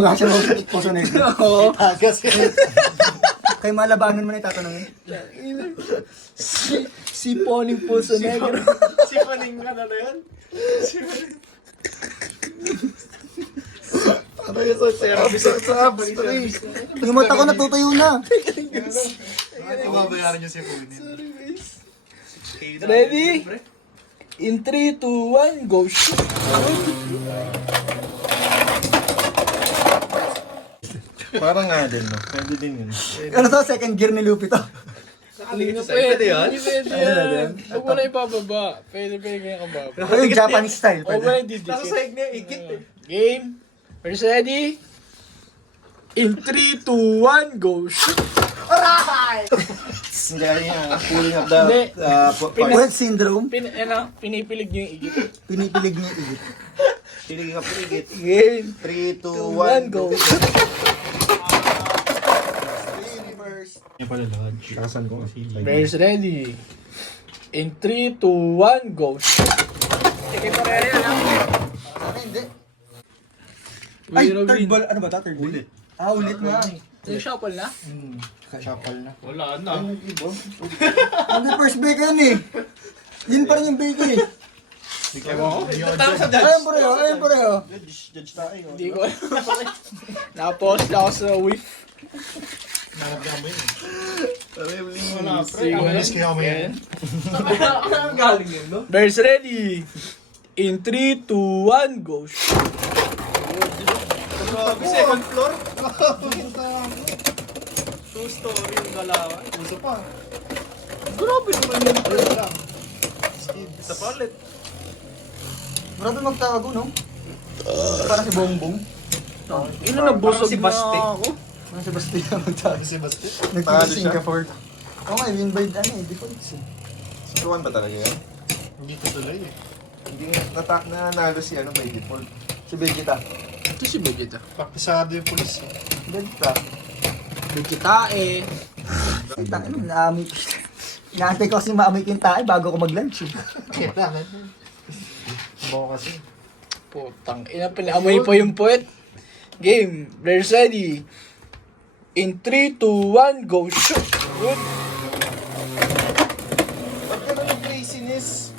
nga siya ng puso na ito. Oo. Tagas yun. Kay malabanan mo na itatanungin. Si Poning Puso Negro. Si Paning ano na yan? Si Paning. Ano yun sa service? Yung mata ko natutuyo na. Ano mabayaran niyo si Paning? Ready? In 3, 2, 1, go shoot! Parang nga din, no? Pwede din yun. Ano to? Second gear ni Lupi to. Pwede yun? Pwede yan. Huwag mo na ipababa. Pwede ganyan kababa. Ako yung Japanese style. Huwag mo na Pwede. didikit. Nakasaig niya, ikit eh. Game. First ready? In 3, 2, 1, go shoot! Hindi yan, pulling up the... Hindi. Wet syndrome. Pinipilig niyo yung igit. Pinipilig niya igit. Piligin ka, piligit. Game. 3, 2, 1, 1, go. Yung pala lahat. Lakasan ko. First ready? In 3, 2, 1, go shoot! Sige pa rin lang. Hindi. Ay, Green o third green? ball. Ano ba ito? Third ball? Ulit. Ah, ulit nga. Yung shuffle na? Shuffle na. Wala na. Hindi first bake yan eh. Yun pa rin yung bake eh. Ayun pareho, ayun pareho. Judge tayo. Hindi ko alam. Napost ako sa whiff. Nalagyan mo yun. Wala, pre. Umalis kaya mo yan. Ang galing yun, no? Bears ready. In 3, 2, 1, go shoot! Grabe, second floor. Two-story yung galawan. Puso pa. Grabe naman yun. Ayun lang. Skid. Isa pa ulit. Grabe magtago, no? Parang si Bongbong. Ino na busog Parang si na Basti. ako. Parang si Bastilla magtago. Si Basti. Nagpunta sa Singapore. Oo nga, win by defaults eh. Suruan ba talaga yan? Hindi tutuloy eh. Hindi nanalo si ano by default. Si Vegeta. Ito si Vegeta. Pakpisado yung pulis eh. Vegeta. Vegeta eh. Tangin mo, naamoy ko. Inaantay ko kasi maamoy ko yung tae bago ko mag-lunch eh. Kailangan. Bawa kasi. Putang ina, pinaamoy pa yung puwet. Game, Bears ready. In 3, 2, 1, go shoot! Good. Ba't ka naman craziness?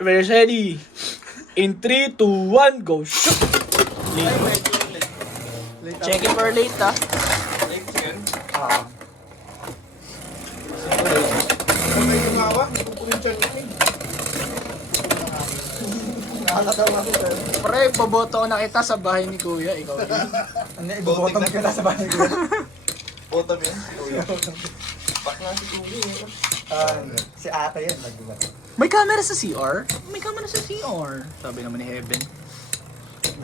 Bears ready. In 3, 2, 1, go shoot! Check it for late ha. Ano yung ngawa? Hindi ko puminsyan yun eh. Nakakatawa ko sir. Pre, boboto ko na kita sa bahay ni Kuya. Ikaw din. Ano, ibubotong kita sa bahay ko. Bottom yan. Si Kuya. Bak nga si Kuya. Si ate yan, nagdiba. May camera sa CR? May camera sa CR. Sabi naman ni Heaven.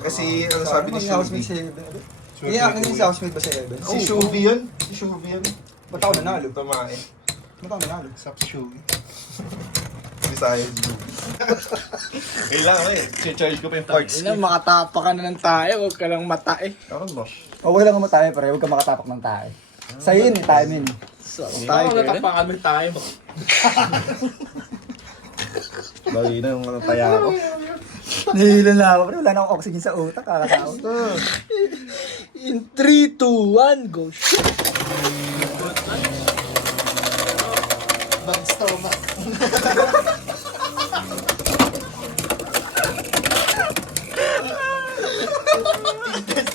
Kasi ano sabi ni housemate si Shubi. Eben. Hindi, akin yung si housemate ba si Eben? Si Shubi yun. Si Shubi yun. Ba't ako nanalo? Tumain. Ba't ako nanalo? Saps shoe. Bisaya si Shubi. Kailangan eh. Charge ko pa yung parts. Ina, makatapa ka na ng tayo. Huwag ka lang mata eh. Karon ba? O, wala lang matay pare, huwag ka makatapak ng tae. Sa'yo yun, tayo min. So, tayo, natapakan ng tayo. Bagay na yung taya ko. Nahihilo na ako, pero wala na akong oxygen sa utak, kakataon. In 3, 2, 1, go shoot! Bang stomach.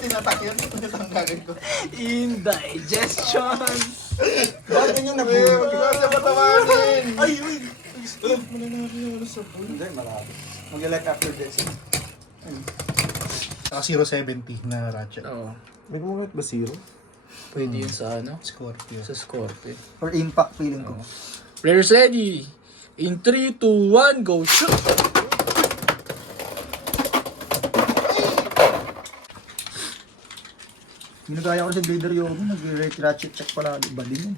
Tinatak yun. Ang gagawin ko. Indigestion! Bakit yung Eh, huwag ka siya patawanin. Ay, uy! Hindi, marami. Mag-elect after this. Saka 070 na ratchet. Oo. May kumamit ba zero? Pwede yun sa ano? Scorpio. Sa Scorpio. For impact feeling ko. Players ready! In 3, 2, 1, go shoot! Ginagaya ko si Blader Yogi, nag-ratchet check pala. Baling yun.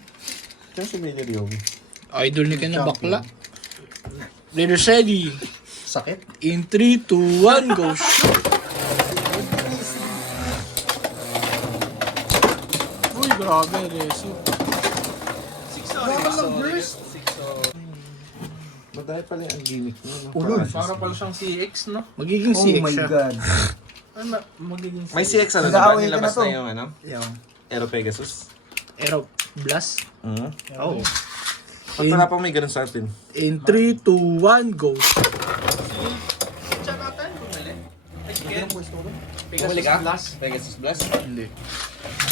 Kaya si Major Yogi. Idol ni ka na bakla. Players ready! Sakit. In 3, 2, 1, go shoot! Uy, grabe, Reso. 6-0. Naman lang burst. Madaya pala ang gimmick niya. No? Ulol. Para pala siyang CX, no? Magiging Oh CX my siya. God. Ano, magiging CX. May CX ano, diba? Nag-aaway ka Nilabas na to. na yung ano? Yung Aero Pegasus. Aero Blast. Oo. Ba't wala pang may ganun sa atin? In 3, 2, 1, go. Siya natin, bumili. Bumili ka? Pegasus Blast? Hindi.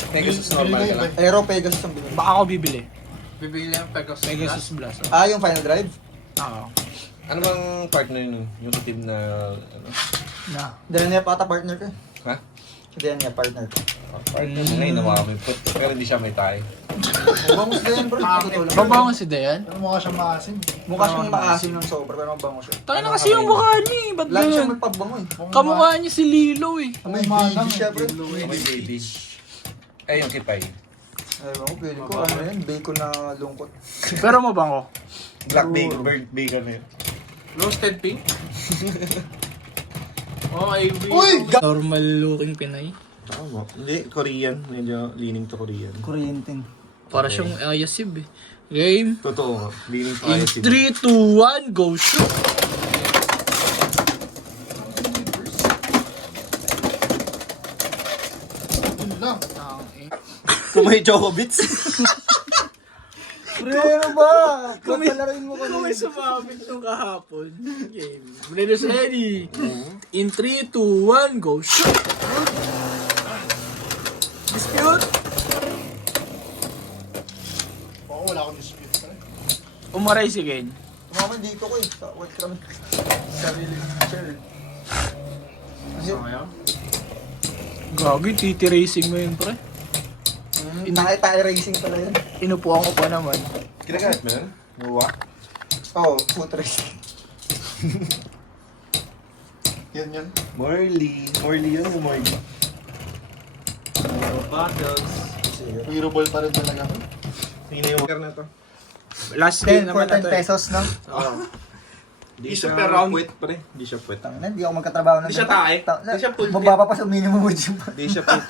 Pegasus normal ka lang. Aero Pegasus ang binili. Baka ako bibili. Bibili lang Pegasus. Pegasus Blast. Ah, yung final drive? Oo. Ano bang partner nun? Yung team na ano? Na. Dahil niya pata partner ko. Ha? Dahil niya partner ko. Partner mo ngayon naman may put. Pero hindi siya may tayo. Mabangos din bro. Totoo lang. Babango si Dayan. Ano mukha siyang maasim? Mukha siyang maasim ng sobra pero mabango siya. Tayo na kasi yung mukha niya eh. Ba't Lagi siya ganyan? may pagbango eh. Kamukha niya si Lilo eh. May baby siya bro. May baby. Ay, yung kipay. Ewan ko, pwede ko. Ano yan? Bacon na lungkot. Pero mabango. Black bacon, burnt bacon na yun. Roasted pink? Oh, Ivy. Normal looking Pinay. Tama. Hindi, Korean. Medyo leaning to Korean. Kuryente. Para siyang Ayasib eh. Game. Totoo nga. Leaning to In ISC. 3, 2, 1, go shoot! Yun lang. Kung may Chocobits. Pre, ano ba? Kapalarin mo ko Kung may sumabit nung kahapon. Game. Brothers ready. In 3, 2, 1, go shoot! Dispute! Oo, wala akong dispute. Umaray si Ken. Tumaman dito ko eh. Sa what kami. Sarili. Chill. Kasi, Gagi, titi racing mo yun pre. tayo racing pala yun. Inupuan ko pa naman. Kinagamit mo yun? Nawa? Oo, foot racing. Yan yan. Morley. Morley yun o Morley? Battles. Hero ball pa rin talaga. Sino yung walker na to? Last game 10 naman for na 10 to eh. pesos, no? Oo. Di Isa siya per round. puwet pre. Di siya puwet. Tangina, hindi ako magkatrabaho na. Di siya tae? Di siya full Mababa pa sa minimum wage yung Di siya puwet.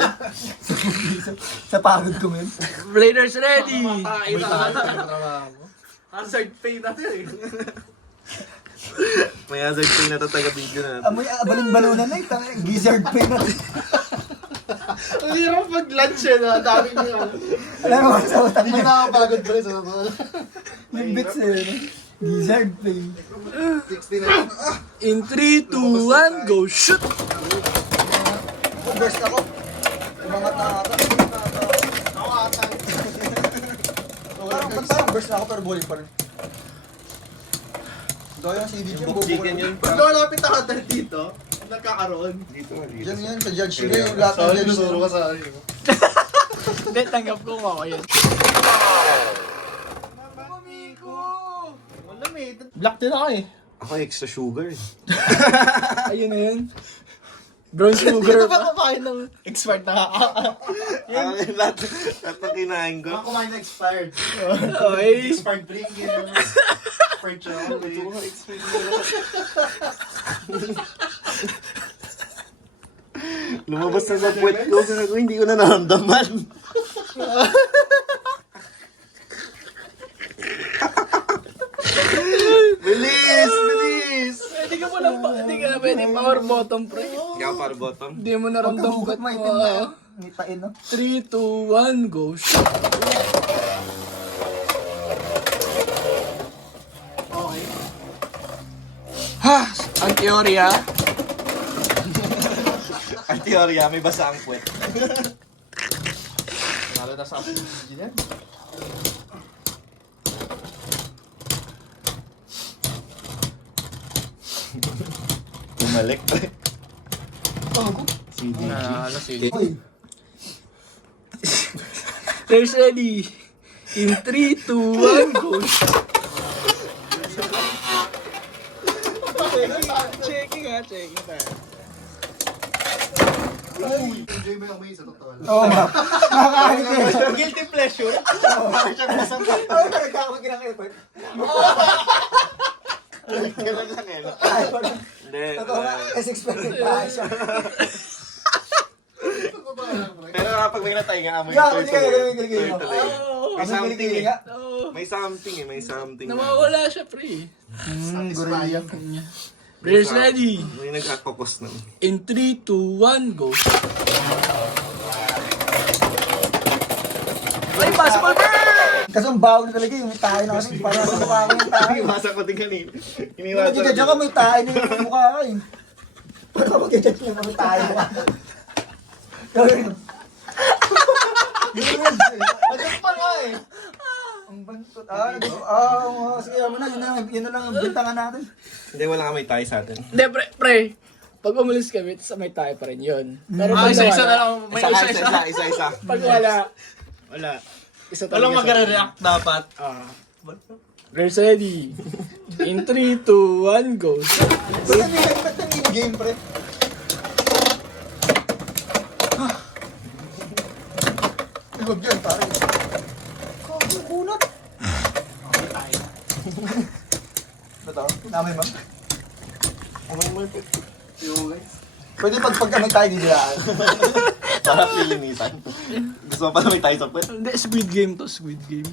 sa pagod ko ngayon. Players ready! Hazard pay na to eh. May hazard pay na to taga-video na. Amoy balon-balunan na eh. Gizzard pain na. Ang hirap mag-lunch eh. Dami niyo. Alam mo sa utak Hindi mo. ko nakapagod pa rin sa totoo. Yung bits eh. no? Gizzard pain. 60 na. In 3, 2, 1, go shoot! Burst ako. Umangat na ata. Ako ata. Parang burst na ako pero bowling pa rin. Dahil yung CD dyan, bobo ko Chicken lang. yun Pag lalapit ako dito, nagkakaroon. Dito nga dito. Diyan yan, sa judge ko yung lahat ng Sorry, judge. nusuro ka sa akin. Hindi, tanggap ko ako yun. Wala may. Black din ako eh. Ako extra sugar eh. Ayun na yun. Brown sugar pa. Kapakain ng expired na Lahat ng kinain ko. Mga kumain na expired. Okay. Expired drink yun. Expired chocolate. Lumabas na sa puwet ko. Sabi ko, hindi ko na naramdaman. Bilis! Bilis! Hindi ka walang hindi ka na pwede power bottom pre. Ikaw para bottom. Hindi mo naramdaman Pagkahugot ba't mo, mo. itin na yan. May tain, no? 3, 2, 1, go shoot! Okay. Ha! Ang teorya, Ang teorya, may basa ang puwet. Nalo na sa akin yan. Bumalik. Bago. CDG. Nalo si Uy, There's ready. In 3, 2, 1, go shoot! Checking ha, checking tayo. Enjoy mo yung may sa totoo lang. oo nga. Nakakalit eh. Guilty pleasure. Oo, nagkakamagin ang effort. Ganun lang eh. Ay, parang, Hindi. totoo nga, as expected pa siya. Pero kapag may natay nga, amoy Yeah, ito hindi ka ganun. May Ang something kilikili eh. nga. May something eh, may something. Nawawala siya, pre. Gorilla. Players ready. May nagkakokos na. In 3, 2, 1, go. Ay, possible burn! Kasi ang baho na talaga yung may tayo na kasi. Parang sa mukha ko yung tayo. Iniwasan ko din kanina. Hindi Iniwasan ka dyan ka may tayo na yung mukha ko eh. Parang mag-judge yung may tayo na. Gawin. Nag-gets pa nga eh. Ang bantot. Sige, yun na lang ang bintangan natin. Hindi, wala kamay tayo sa atin. Hindi, pre. Pag umalis kami, sa may tayo pa rin yun. Pero pag Isa-isa na wala, lang. May isa-isa. Isa. pag wala, Wala. isa Walang talaga sa- magre-react dapat. Players ready. In 3, 2, 1, go. Ba't na mini-game, pre? Huwag yan, pare. Kunat. Ano to? Namay ba? Pwede pag kami tayo didilaan. Para pilinitan. Gusto mo pala may tayo sa puwet? Hindi, Squid Game to, Squid Game.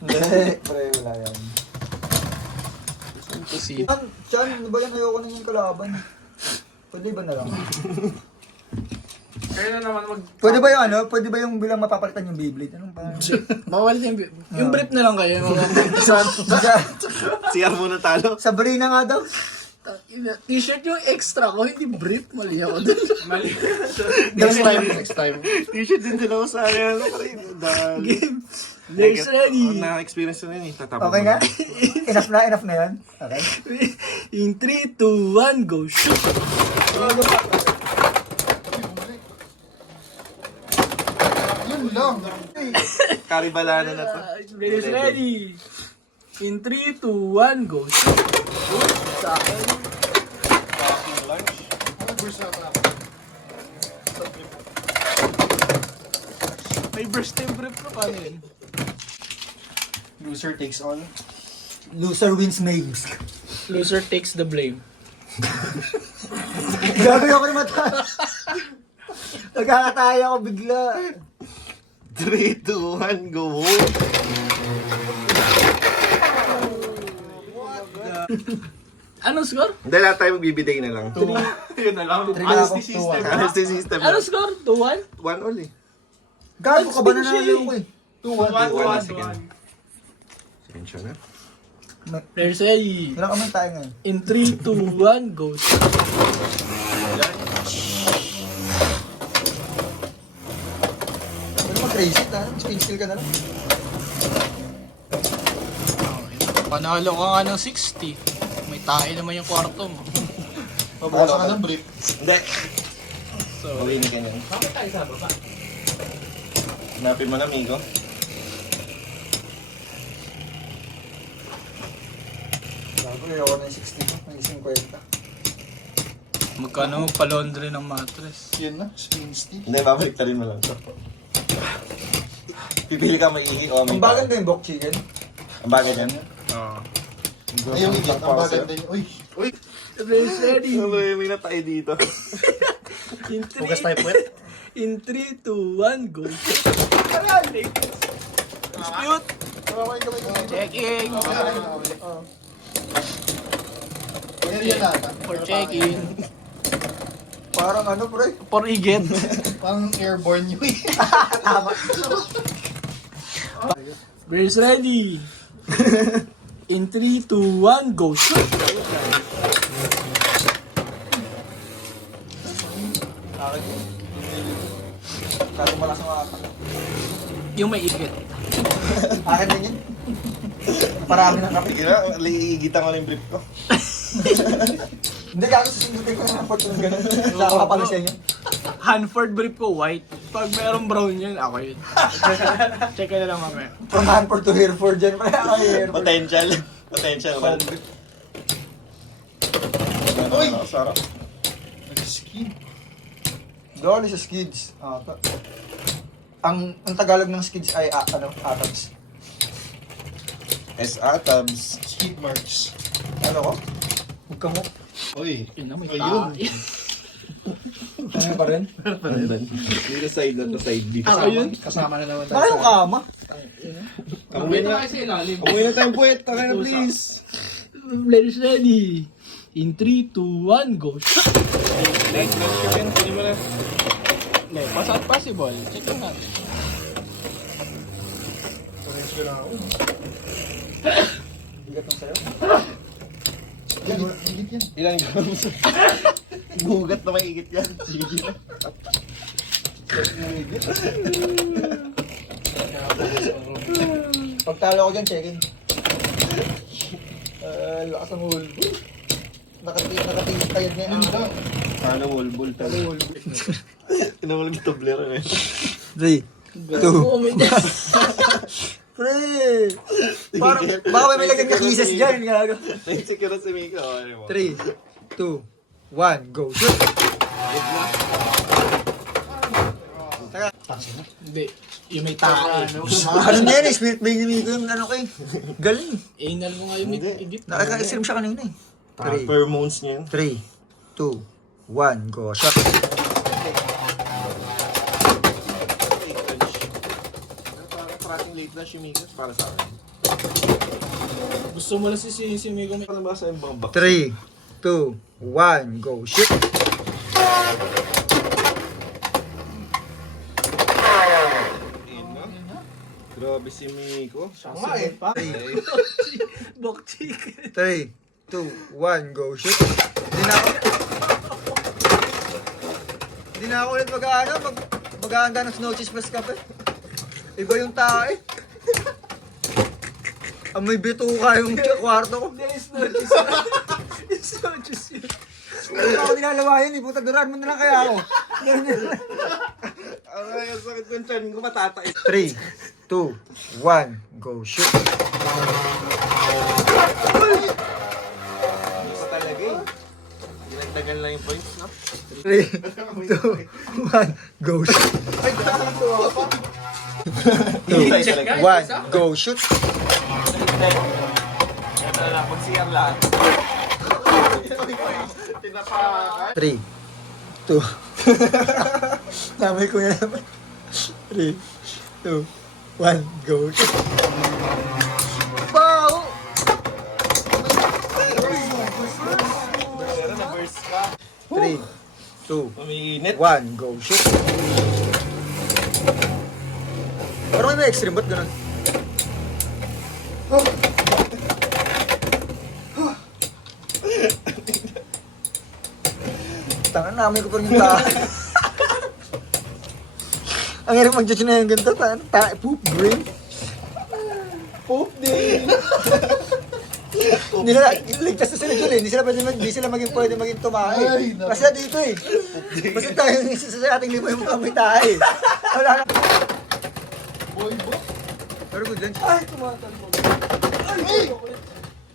Hindi, pre, wala yan. To see. Chan, ano ba yan? Ayoko na yung kalaban. Pwede ba na lang? Kaya na naman Pwede ba yung ano? Pwede ba yung bilang mapapalitan yung Beyblade? Anong pa? Mawala yung brief na lang kayo. CR muna talo. Sabrina nga daw. T-shirt yung extra ko, hindi brief. Mali ako dun. mali. Next time. T-shirt din sila ko sa ano pa rin. Game. Players ready. Na-experience ko na yun eh. Tatapos Okay nga? Enough na yan? Okay. In 3, 2, 1, go. Shoot. Yun lang. Karibala na to. Players ready. In 3, 2, 1, go. Shoot. Sa akin. May burst time brief ko paano yun? Loser takes all. Loser wins names. Loser takes the blame. Gabi ako ni mata. Nagkakataya ako bigla. 3, 2, 1, go. Anong score? Hindi, lahat tayo magbibigay na lang. Yun na lang. Trigger ako. Honesty system. Honesty system. Anong score? 2-1? 1 all eh. Gago ka ba Speak siya nanalo eh. ko eh? 2-1. Sige. Sensya na. Players ready. Ilang kamay tayo ngayon? In 3, 2, 1, go. Ano mag-crazy ta? Spin steal ka na lang. Panalo ka nga ng 60. May tae naman yung kwarto mo. Pabasa ka ng brief. Hindi. So, Uwi na ganyan. Bakit tayo sa baba? Hanapin mo na, amigo. Gago, ayoko na yung 60. May 50. magkano magpa-laundry ng mattress? Yun na, spin stick. Hindi, babalik ta rin mo lang to. Pipili ka maigi o may Ang bagan ba yung bok chicken? Ang bagay yan? Oo. Ay, yung higit. Ang bagay din. Uy. Uy. Players ready. May na tayo dito. In 3, Hugas tayo puwet. in 3, 2, 1, go. Dispute. Checking. Yan na. For checking. Parang ano pre? For igit. Pang airborne yun. Players ready. In 3, 2, 1, go. Shoot. Kaya malakas ang ata. Yung may igit. Akin din yun. Parami ng kape. Sige na, liigitan ko na yung brief ko. Hindi gago, susundutin ko ng effort ng gano'n. Sa kapalo sa inyo. Hanford brief ko white. Pag merong brown yun, ako yun. Check ka na lang mamaya. From Hanford to Hereford dyan. Pre, ako yung Hereford. Potential. Potential. Uy! Sarap. Nag-skin. Doon sa skids. Ata. Ang Tagalog ng skids ay atoms. S-Atabs. Skid marks. Ano ko? Huwag ka mo. Uy. Yun na, may Ayun. tae. Ano pa rin? Dito side na to side B. Ako yun? Kasama na naman Baka yung kama. Amoy na. sa ilalim. Amoy na tayong puwet. Taka na please. Players ready. In 3, 2, 1, go. Shot! Next yun. Pwede mo na. Hindi, pass possible. Check lang natin. Orange ko lang ako. Bigat ng sayo. Yan, higit yan. Ilan grams? Bugat na maigit yan. Sige na. Pagtalo ko dyan, checking. Lakas ng hole. Nakatingin tayo niya. Sana wall talaga. Tinawag yung tablero eh. 3, 2, Pre! Parang, baka may lagyan ng kisses dyan. Gago. Nainsikira si Mika. Ano mo? 3, 2, 1, go. Shoot! Hindi. Yung may tae. Ano na yan eh? Spirit Baby Miko yung ano ko eh. Galing. Anal mo nga yung Hindi. edit. Nakaka-extreme siya kanina eh. Pheromones niya yun. 3, 2, 1, go. Shot! Parating late na si Mika para sa akin. Gusto mo lang si Migo may... Ano ba sa ibang box? 3, 2, 1, go. Shoot! Grabe si Miko. Tama eh. Bok chicken. 3, 2, 1, go. Shoot! Hindi na ako ulit mag-aanda ng snow cheese plus kape. Iba yung tae. Amoy bituka yung kwarto ko. Hindi, it's not just yun. It's not just yun. Ano ako nilalawa yun eh. Puta, duran mo na lang kaya ako. Ay, ang sakit ng chan ko matatais. 3, 2, 1, go. Shoot! Hindi pa talaga eh. Dinagdagan lang yung points, no? 3, 2, 1, go. Shoot! Ay, nakakatuwa pa. 2, 1, go. Shoot! Yan na lang, pag-CR lahat. Tinapakan. 3, 2, namay ko na naman. 3, 2, 1, go. Shoot! Wow! Pero na-burst ka. 3, 2, Umiinit. 1, go. Shoot! Parang may extreme, ba't ganun? Tangan namin ko pa rin yung tae. Ang hirap mag-judge na yung ganito. Tae, poop, green. Poop din. Hindi na, ligtas na sila dyan eh. Hindi sila pwede maging tumae. Kasi dito eh. Basta tayo yung isa sa ating lima yung may tae. Wala na. Boy, bo. Pero good lunch. Ay, tumatalbo.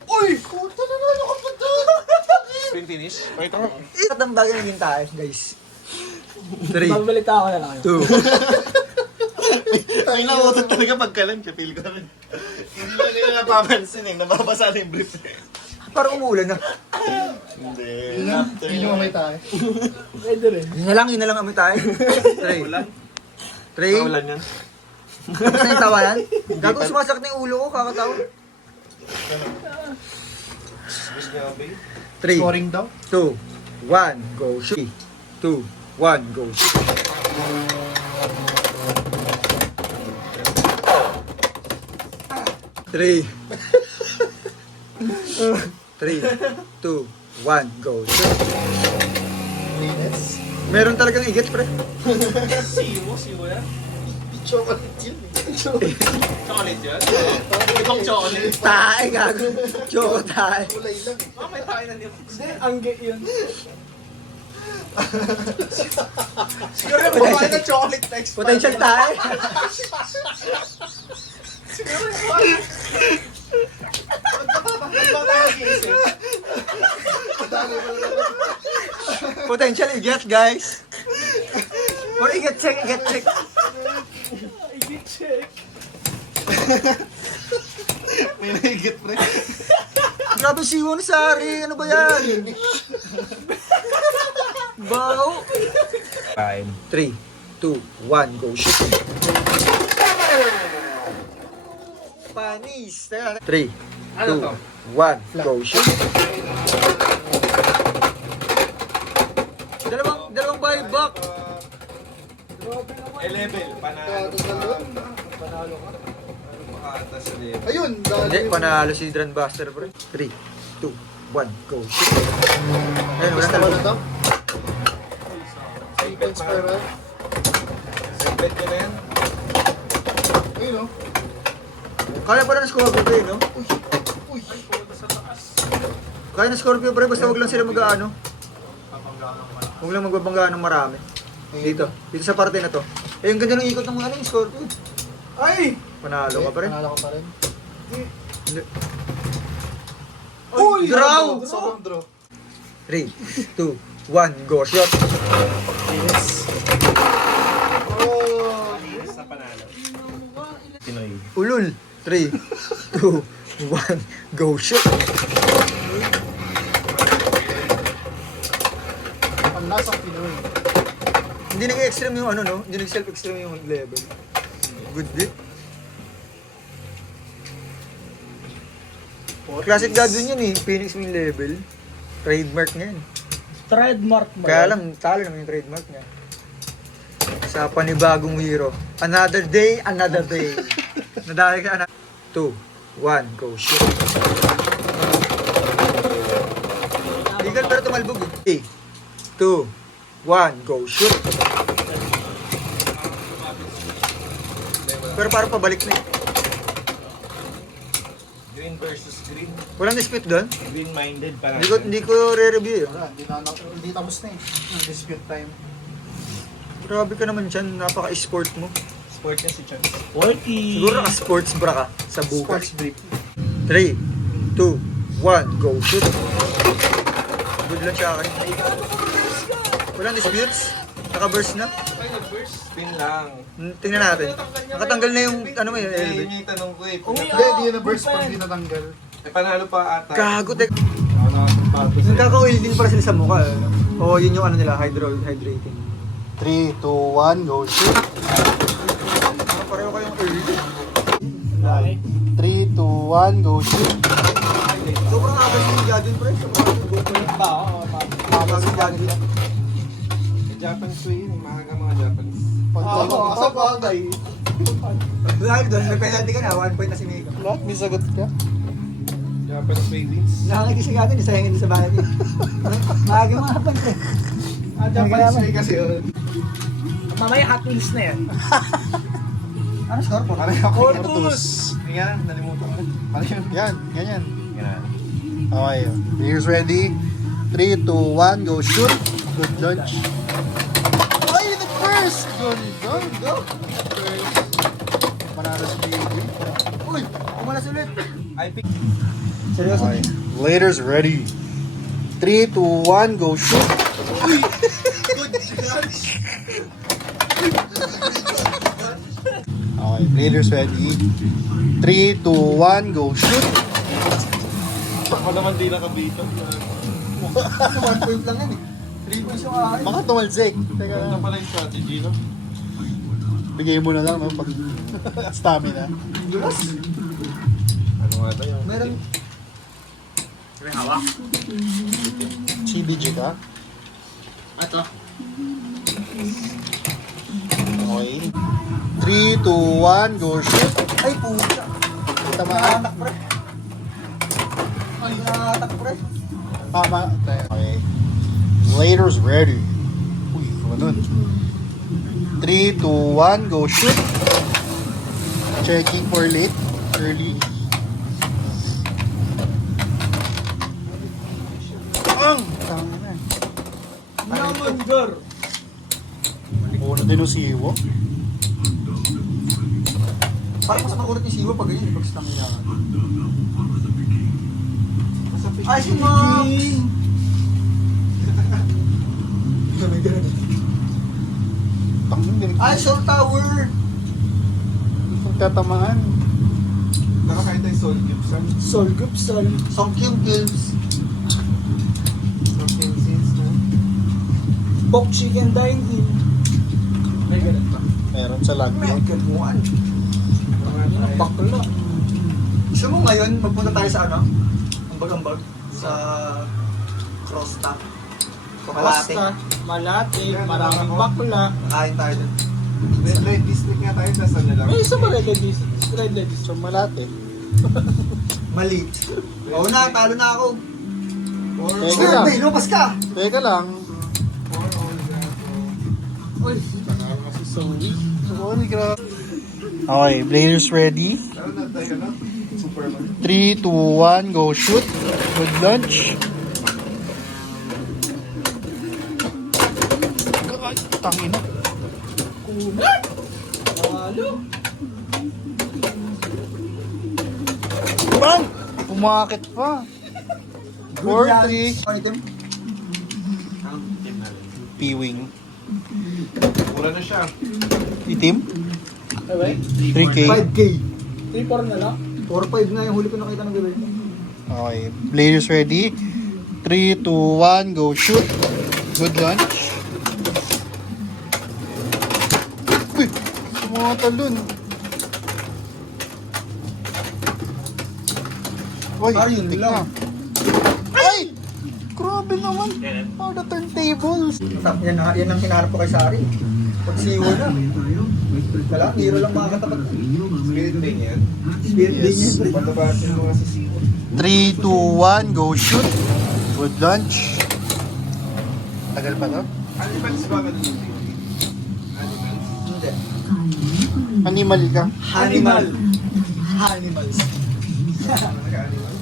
Uy! Puta na nalo ka pa doon! Spin finish. Wait ako. At ang bagay naging tae, guys. 3, Babalita ako na lang yun. 2, Ay, nautot talaga pagkalan. Feel ko rin. Hindi lang nila napapansin eh. Nababasa na yung brief. parang umuulan na. Hindi. Hindi naman may tayo. Pwede rin. Yun na lang amoy tayo. 3, Ulan. 3, Ulan yan. Tapos na yung tawa yan? Gago, sumasakit na yung ulo ko, kakatawa. Gusto niya ba yun? 3, Scoring daw. 2, 1, go shoot. 2, 1, go shoot. Three. 3, 2, 1, go shoot. Minutes. Meron talagang igit, pre. Siwo yan. Chocolate yun eh. Chocolate yan? Ibang chocolate. Tae, gago. Choco tae. Kulay lang. May tayo na niya. Hindi, angge yun. Siguro yung kumain ng chocolate next. Potential tae. Siguro yung kumain. Ba't tayo gising? Potential igit, guys. Or igit check, igit check. I-check. May nahigit pre. Grabe siwo ni Sari. Ano ba yan? Bao. Time. 3, 2, 1, go shoot. Panis. 3, 2, 1, go shoot. Dalawang buyback. 11. Panalo ka. Makaatas sa level. Ayun, Hindi, panalo si Dran Buster, bro. 3, 2, 1, go shoot. Ayun, wala Gusto mo na talaga. to? 3 points per round. Bet nyo na yan. Ayun o. Kaya pala na Scorpio pre, no? Uy. Kaya na Scorpio pre, basta wag lang sila mag-ano. Huwag lang magbabangga ng marami. Dito sa parte na to. Eh, yung ganda ng ikot ng mga yung Scorpio. Ay! Panalo ka pa rin. Panalo ka pa rin. Hindi. Uy! Draw! Sobrang draw. 3, 2, 1, go shot. Sa panalo. Pinoy. Ulul. 3, 2, 1, go shoot. Ang nasang Pinoy. Hindi nag-extreme yung ano, no? Hindi nag-self-extreme yung level. Good bit. Classic Godwin yun eh. Phoenix mo yung level. Trademark niya yan. Trademark mo. Kaya lang, talo naman yung trademark niya. Sa panibagong hero. Another day, another day. Nadali ka na. 2, 1, go shoot. Legal pero tumalbog eh. 3, 2, 1, go shoot. Pero parang pabalik na eh. Green versus green. Walang dispute doon. Green-minded panalo. Hindi ko re-review yun. Wala, hindi tapos na eh. Dispute time. Grabe ka naman dyan. Napaka-sport mo. Sport niya si Chance. 40. Siguro naka-sports bra ka sa bukas. Sports break. 3, 2, 1, go shoot. Good lang siya akin. Walang disputes. Naka-burst na. Ay, nag-burst. Spin lang. Tingnan natin. Nakatanggal na yung ano mo yun, Eh, yun Elvin. yung tanong ko eh. Uy, Hindi, di yun na burst pag di natanggal. Eh, panalo pa ata. Gago, tek. Nakakapagpatos. Nagkaka-oil din para sila sa mukha. O yun yung ano nila, hydrating. 3, 2, 1, go shoot. Pareho kayong oil. 3, 2, 1, go shoot. Sobrang abas yung Gadwin, pre. Sobrang abas yung Gadwin. Eh, Japanese way yun. Mahanga mga Japanese. Sa bagay. Dahil doon, may penalty ka na. 1 point na si Miko. Lahat may sagot ka. Japanese way wins. Nakakiti si Gadwin, isayangin din sa bahay. Maaga mga hapon, pre. Japanese way kasi yun. Mamaya hot wings na yan. Ano score po? Parang ako. Cortus. Yan, nalimutan ko. Parang yun. Yan, ganyan. Yan. Okay. Here's ready. 3, 2, 1, go shoot. Good dodge. Ay, the first! Go. Manalo si Baby. Uy, umalas ulit. I pick. Seryoso? Okay. Later's ready. 3, 2, 1, go shoot. Okay, later's ready. 3, 2, 1, go shoot. Ako naman di nakabito. 1 point lang yan eh. 3 points yung akin. Baka tumalsik. Teka Ganito lang. pala yung strategy, no? Bigay mo na lang, no? Pag stamina. Dulas. Ano nga ba yung... Meron. May hawak. CBG ka? Ato. Okay. 3, 2, 1, go shoot. Ay, puta. Tamaan. Nakatak, pre. Ay, nakatak, pre. Tama. Okay. Later's ready. Uy, ganun. 3, 2, 1, go shoot. Checking for late. Early. Ang! Tama na. Naman, Jor. Una din yung siwo. Parang mas makulit yung siwa pag ganyan, pag stamina ka. Ay, si Mox! May ganun. Tangin din. Ay, Soul Tower! Pagtatamaan. Nakakain tayo Soul Cubes, ha? Soul Group, Soul. Song King Kills. Something since, no? Pork chicken dine in. Meron sa lag. Michael Juan. Bakla. Gusto mo ngayon, magpunta tayo sa ano? Ambag-ambag. Sa Cross-Top. Malate. Malate, maraming bakla. Kain tayo dun. Red district nga tayo, nasa na lang. May isa ba red list? Red list. So malate. Mali. Oo na, talo na ako. Teka lang. May lumabas ka. Teka lang. Uy, panalo kasi Zoe. Sorry, grabe. Okay, players ready? Ano na tayo na? Superman. 3, 2, 1, go shoot. Good launch. Ay, tangina. Panalo. Bang! Pumakit pa. 4-3. Ano item? P-wing. Mura na siya. Itim? Okay. 3K. 5K. 3-4 na lang. 4-5 na yung huli ko nakita ng gabi. Okay, players ready? 3, 2, 1, go shoot. Good launch. Uy! Tumatalon. Uy, Ayun tik lang. na. Ay! Grabe naman. Oh, the turntables. Yan ang hinahanap ko kay Sari. Pag siwo na. Wala, hero lang makakatapat. Spirit Lane yan. Spirit din yan. pre. Patabasin mo nga sa siwo. 3, 2, 1, go shoot. Good launch. Tagal pa to? Animals ba ka dun? Animals? Hindi. Animal ka. Animal. Animals. Naka-animals?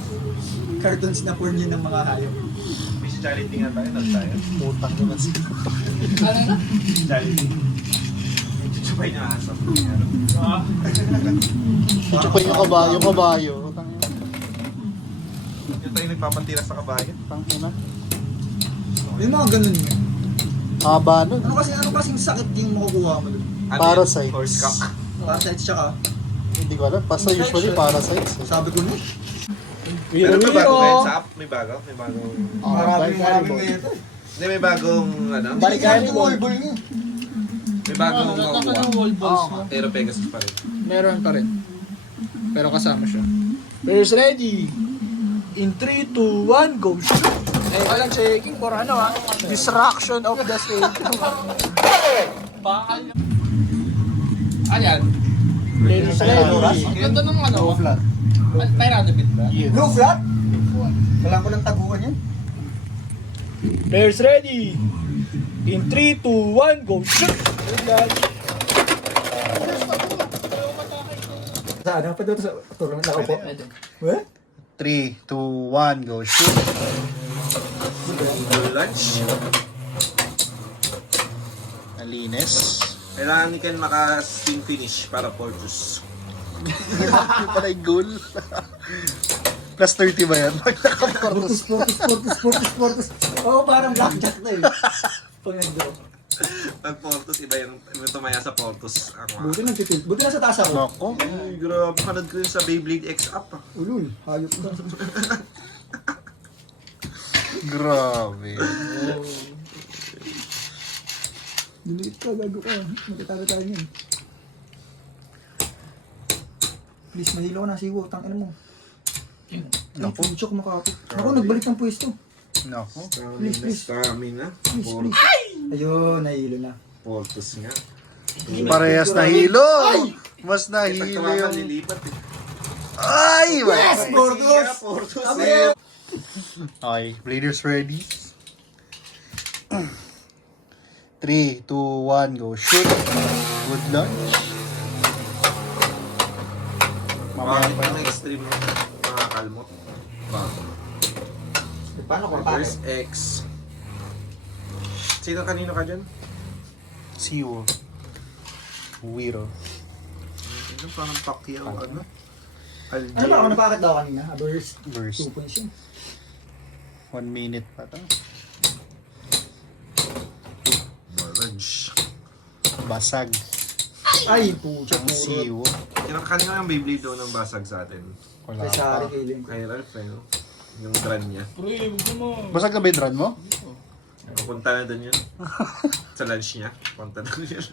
Cartoons na porn yun ng mga hayop. Bestiality nga tayo, nag tayo. Putang naman si Ano na? Bestiality. Chuchupay niya asap. Ito pa yung kabayo, kabayo. Yung tayo nagpapantira sa kabayo. Tangina. Yung mga ganun yun. Haba nun. Ano kasing sakit yung makukuha mo dun? Parasites. Horse cock. Parasites tsaka. Hindi ko alam. Basta usually parasites. Sabi ko na. Meron ba bagong heads up? May bago? May bagong... Maraming ngayon. Hindi, may bagong ano? Balik ka rin yung ball niya. May bagong Naka ng makukuha. wall balls mo. Pero Pegasus pa rin. Meron pa rin. Pero kasama siya. Players ready. In 3, 2, 1, go shoot! Eh, walang checking for ano ha? Distraction of the stage. Bakal. Ayan. Players ready. Ang ganda ng ano. flat. Pirata bit ba? No flat? Wala ko ng taguan yan. Players ready. In 3, 2, 1, go shoot! Good luck. Saan? Pwede ito sa turang na upo? What? 3, 2, 1, go shoot. Lunch. Nalinis. Kailangan ni Ken maka-steam finish para Portus. Hindi pala yung goal. Plus 30 ba yan? Pag nakaportos. Sportus. Oo, parang blackjack na eh. Pag nag-draw. Pag Portus, iba yung tumaya sa Portus. Buti lang titil. Buti lang sa taas ako. Nako. Ay, grabe. Panood ko yun sa Beyblade X Up. Ulul, hayop na. Grabe. Diliit ka, gago ka. Magkatalo tayo yun. Please, mahilo ko na siwo. Tangin mo. Naku. Ay, chok makapit. Ako, nagbalik ng pwesto. Nako. Please. Stamina. Please, please. Ayun, nahilo na. Portus nga. Parehas na hilo. Mas nahilo Tagtawakan, yung... lilipat eh. Ay! Yes, Portus! Portus Sabi eh. Okay, players ready? 3, 2, 1, go shoot. Good launch. Mamaya Bakit pa. ang extreme mo? Mga kalmot. Bago. Paano ko? Reverse X. Sino kanino ka dyan? Siwo. Wiro. Ano parang Pacquiao ano? Ano ba ako napakit daw kanina? Burst. Burst. 2 points yun. 1 minute pa to. Barrage. Basag. Ay, pucha, Ang puro. siwo. Kanina yung Beyblade daw ng basag sa atin. Wala Kay Sari, pa. kay Lim. Kay Ralph eh, no? Yung run niya. Basag na ba yung run mo? Punta na dun yun. Sa lunch niya. Punta na dun yun.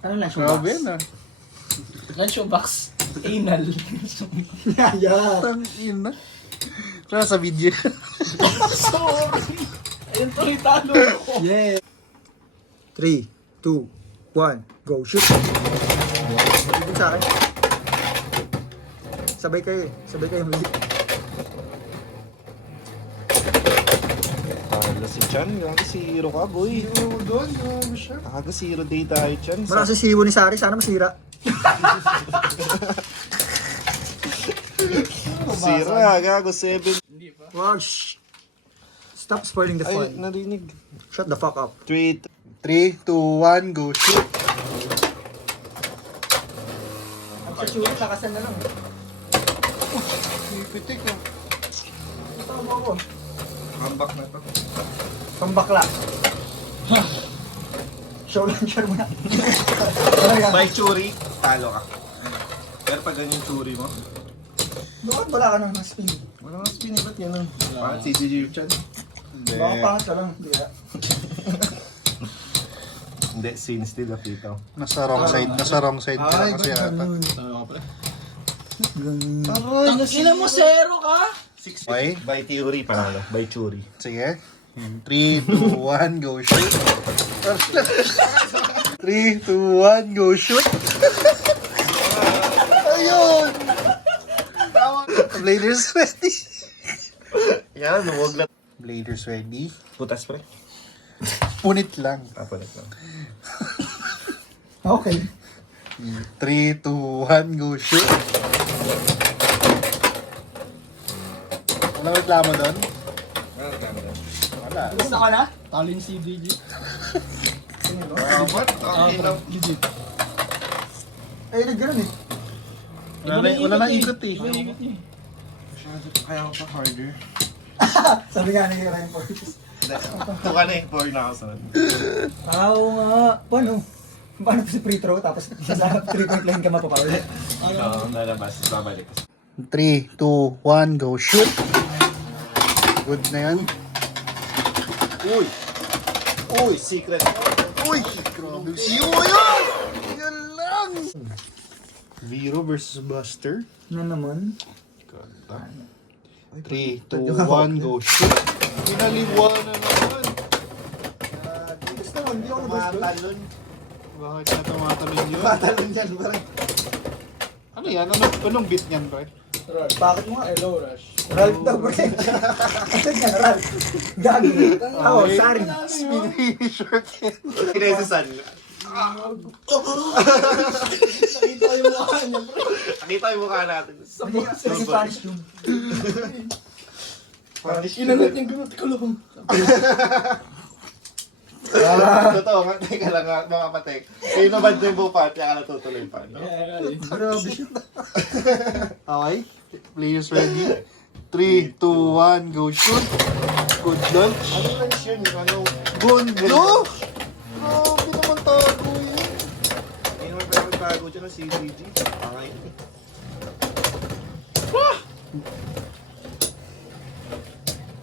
Ano lang siya? Grabe na. Lunch box. Anal. Yeah. Tang ina. Kaya sa video. Sorry. Ayun tuloy talo ko. Yeah. 3, 2, 1, go, shoot. Dito sa akin. Sabay kayo. Huli. Talo si Chan. Grabe si Hero ka, boy. Doon, grabe siya. Nakaga si Hero day tayo, Chan. Wala kasi siwo ni Sari, sana masira. Sira, gago 7. Wow, shh. Stop spoiling the Ay, fun. narinig. Shut the fuck up. 3, 3, 2, 1, go shoot. Ang susulit, lakasan na lang. Pipitik oh. Tama ako. comeback na to. Pambakla. Show launcher mo na. By Churi, talo ka. Pero pag ganyan Churi mo, Bakit wala ka nang spin? wala nga spin, ba't yan ang? Bakit si DJ Chan? Baka pangat ka lang. Hindi ka. Hindi, scene still nakita. Nasa wrong side ka na kasi ata. Ganun. Ina mo, zero ka? Okay, By Theory, panalo. By Churi. sige. 3, 2, 1, go shoot. 3, 2, 1, go shoot. Ayun! Bladers ready. Yan, huwag na. Bladers ready. Putas pre. Punit lang. Papalit lang. Okay. 3, 2, 1, go shoot. Walang reklamo doon? Wala. Gusto ka na? Talo yung CDG. What? Okay lang. Legit. Eh, nag-ganun eh. Wala na ikot eh. Kaya ako pa harder. Sabi nga ni Ryan Fortis. Ito ka na yung 4 na ako sa Oo nga. Paano? Paano si free throw tapos sa 3-point line ka mapapawala? Oo, nalabas. Babalik. 3, 2, 1, go shoot. Good na yan. Uy! Uy! Secret! Uy! Grabe. Siyo yun! Yan lang! Vero versus Buster. Na naman? 3, 2, 1, go shoot. Pinaliwana naman. Gusto mo, hindi ako nabas doon. Bakit na tumatalon yun? Patalon yan, pare. Ano yan? Anong beat niyan, pre? Bakit mo nga? Hello, Rush. Ralph daw, pre. Ano yan, Ralph? Gago. Ako, sorry. Spin finisher yan. Kinesisan. Nakita ko yung mukha niya, bro. Nakita yung mukha natin. Sige, Spanish yung. Inangat niyang gamot ko lang. Totoo nga. Teka lang nga, mga patek. Kayo naman din po pa, kaya ka natutuloy pa. No? Grabe siya. Okay. Players ready. 3, 2, 1, go shoot. Good lunch. Ano lang yun? Ano? Gondo! Grabe naman tago yun. Hindi naman pala magbago dyan ng CCG. Okay.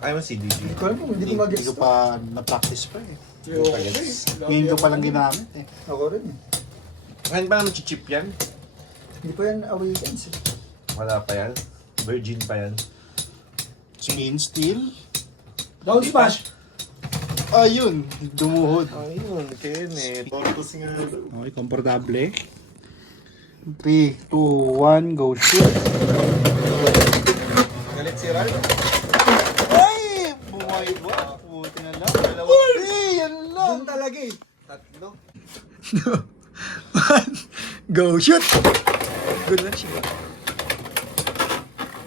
Ayaw mo CDG. Hindi ko alam kung hindi ko Hindi mag-gets ko to. pa na-practice pa eh. Okay. Ngayon ko palang ginamit eh. Ako rin eh. Ngayon ba naman chip yan? Hindi pa yan awakens eh. Wala pa yan. Virgin pa yan. Spin steal. Down smash. Ayun, dumuhod. Ayun, Ken eh. Tortos nga. Okay, komportable. 3, 2, 1, go shoot. Galit si Ral. Ay! Bumay ba? Puti na lang. Dalawa. Ay, yan lang. Doon talaga eh. Tatlo. Go shoot! Good lunch siya.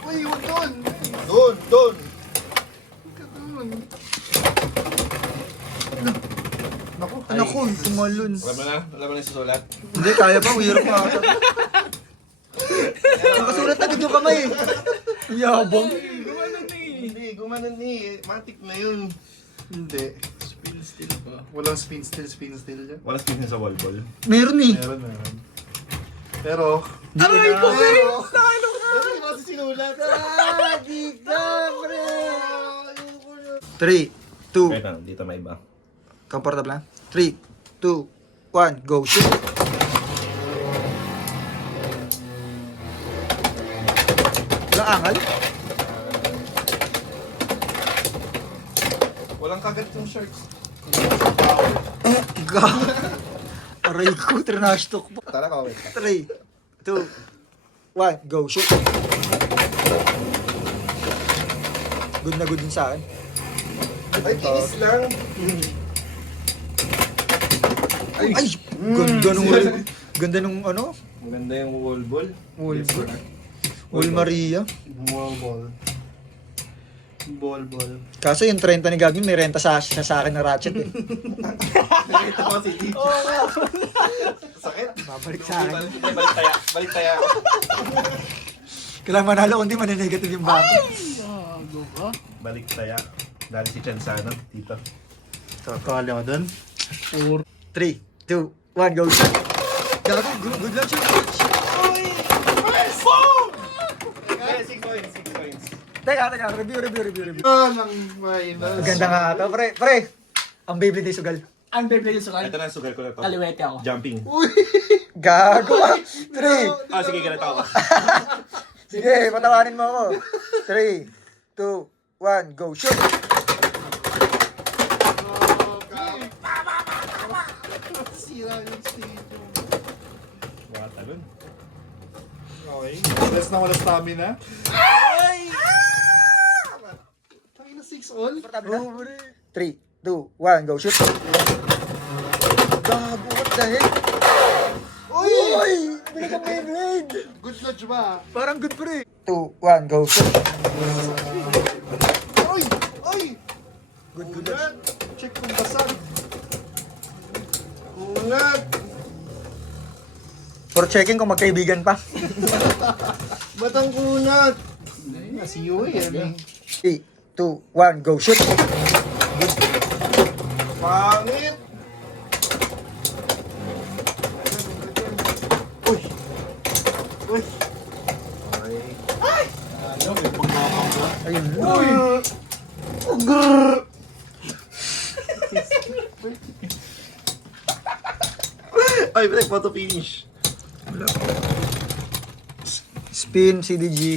Uy, huwag doon. Doon! Doon! Naku, Naku, tumalon. Alam mo na? Alam mo na yung susulat? Hindi, kaya pa. Weird pa ata. Nakasulat agad yung kamay eh. Yabang. Hindi, gumanon ni. Matik na yun. Hindi. Spill still pa. Walang spin steal dyan. Wala spin sa wall ball. Meron eh. Meron. Pero, Aray ko, pero, Hindi kasi sinulat. di ka, pre. 3, 2, Wait lang, dito may iba. comfortable lang. 3, 2, 1, go shoot. angal. Walang kagat yung sharks. Aray ko, trash talk po. Tara, kawin. 3, 2, 1, go, shoot. Good na good din sa akin. Ay, tinis lang. Ay, ganda nung ano, Maganda yung wall ball. Wall Maria. Ball. Kaso yung 30 ni Gagmin, may renta sa akin na ratchet eh. Nakita ko si DJ. Sakit. Babalik sa akin. Balik taya. Balik taya. Kailangan manalo kundi maninegative yung bako. Gago ka. Balik taya. Dali si Chansano, dito. Kakali ako dun. 3, 2, 1, go, shoot. Gago, good lang shoot. Ay, 6 points, 6 points. Teka, review. Nang minus. Ganda nga ito, pre. Ang Beyblade ay sugal. Ang Beyblade yung sugal. Ito na, sugal ko na to. Kaliwete ako. Jumping. Gago ah. 3. Sige, ganito ako. Sige, patawanin mo ako. 3, 2, 1, go, shoot. Sira yung stadium. Mga talon. Okay. Less na wala stamina. Tangin na 6 all. 3, 2, 1, go, shoot. Gago, what the heck? Uy! Binig ang Beyblade! Good lodge ba? Parang good pre. 2, 1, go, shoot. Oy! Oy! Good. Kunat! Check kung basag. Kunat! For checking kung magkaibigan pa. Batang kunat! Si Yui yan eh. 3, 2, 1, go, shoot. Pangit! Uy! Uy! Ayun. Uy! Ay, break, photo finish. Spin, CDG.